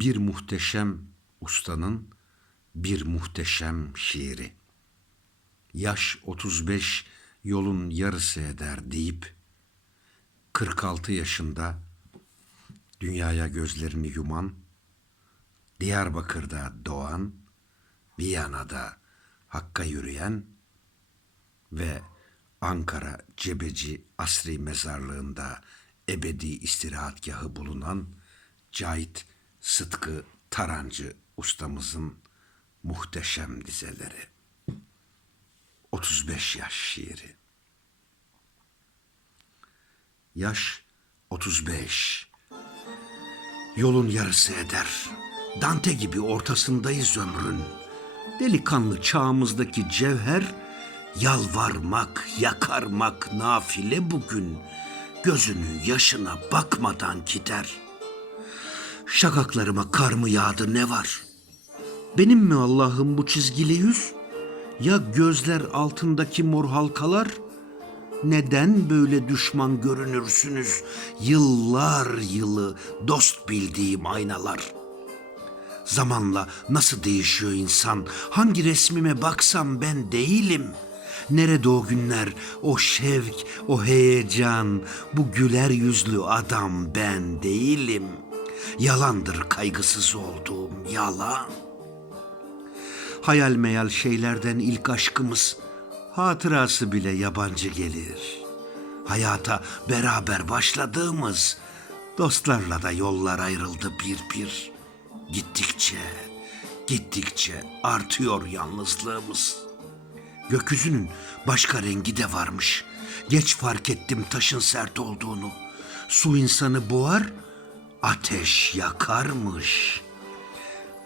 Bir muhteşem ustanın bir muhteşem şiiri. Yaş 35 yolun yarısı eder deyip 46 yaşında dünyaya gözlerini yuman, Diyarbakır'da doğan, Viyana'da Hakk'a yürüyen ve Ankara Cebeci Asri Mezarlığı'nda ebedi istirahatgahı bulunan Cahit Sıtkı Tarancı ustamızın muhteşem dizeleri. 35 yaş şiiri. Yaş 35. Yolun yarısı eder. Dante gibi ortasındayız ömrün. Delikanlı çağımızdaki cevher, yalvarmak, yakarmak nafile bugün. Gözünün yaşına bakmadan gider. Şakaklarıma kar mı yağdı ne var? Benim mi Allah'ım bu çizgili yüz? Ya gözler altındaki mor halkalar? Neden böyle düşman görünürsünüz? Yıllar yılı dost bildiğim aynalar. Zamanla nasıl değişiyor insan? Hangi resmime baksam ben değilim. Nerede o günler, o şevk, o heyecan, bu güler yüzlü adam ben değilim. Yalandır kaygısız olduğum yalan. Hayal meyal şeylerden ilk aşkımız hatırası bile yabancı gelir. Hayata beraber başladığımız dostlarla da yollar ayrıldı bir bir. Gittikçe, gittikçe artıyor yalnızlığımız. Gökyüzünün başka rengi de varmış. Geç fark ettim taşın sert olduğunu. Su insanı boğar, ateş yakarmış.''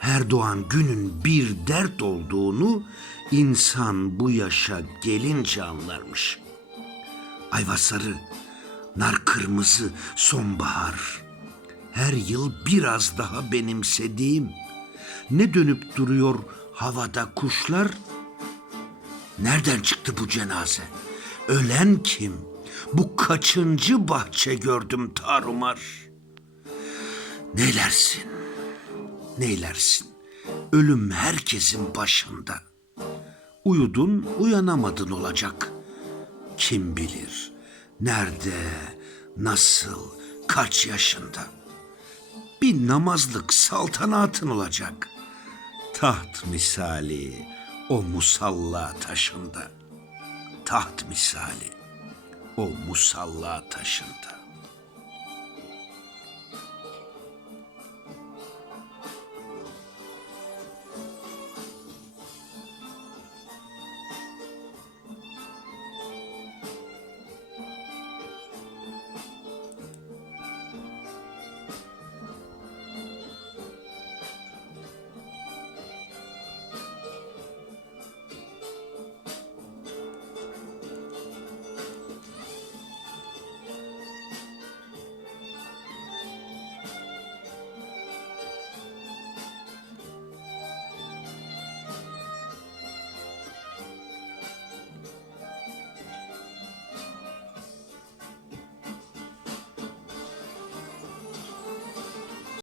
her doğan günün bir dert olduğunu insan bu yaşa gelince anlarmış. Ayva sarı, nar kırmızı, sonbahar. Her yıl biraz daha benimsediğim. Ne dönüp duruyor havada kuşlar? Nereden çıktı bu cenaze? Ölen kim? Bu kaçıncı bahçe gördüm tarumar? Neylersin? neylersin? Ölüm herkesin başında. Uyudun, uyanamadın olacak. Kim bilir nerede, nasıl, kaç yaşında? Bir namazlık saltanatın olacak. Taht misali o musalla taşında. Taht misali o musalla taşında.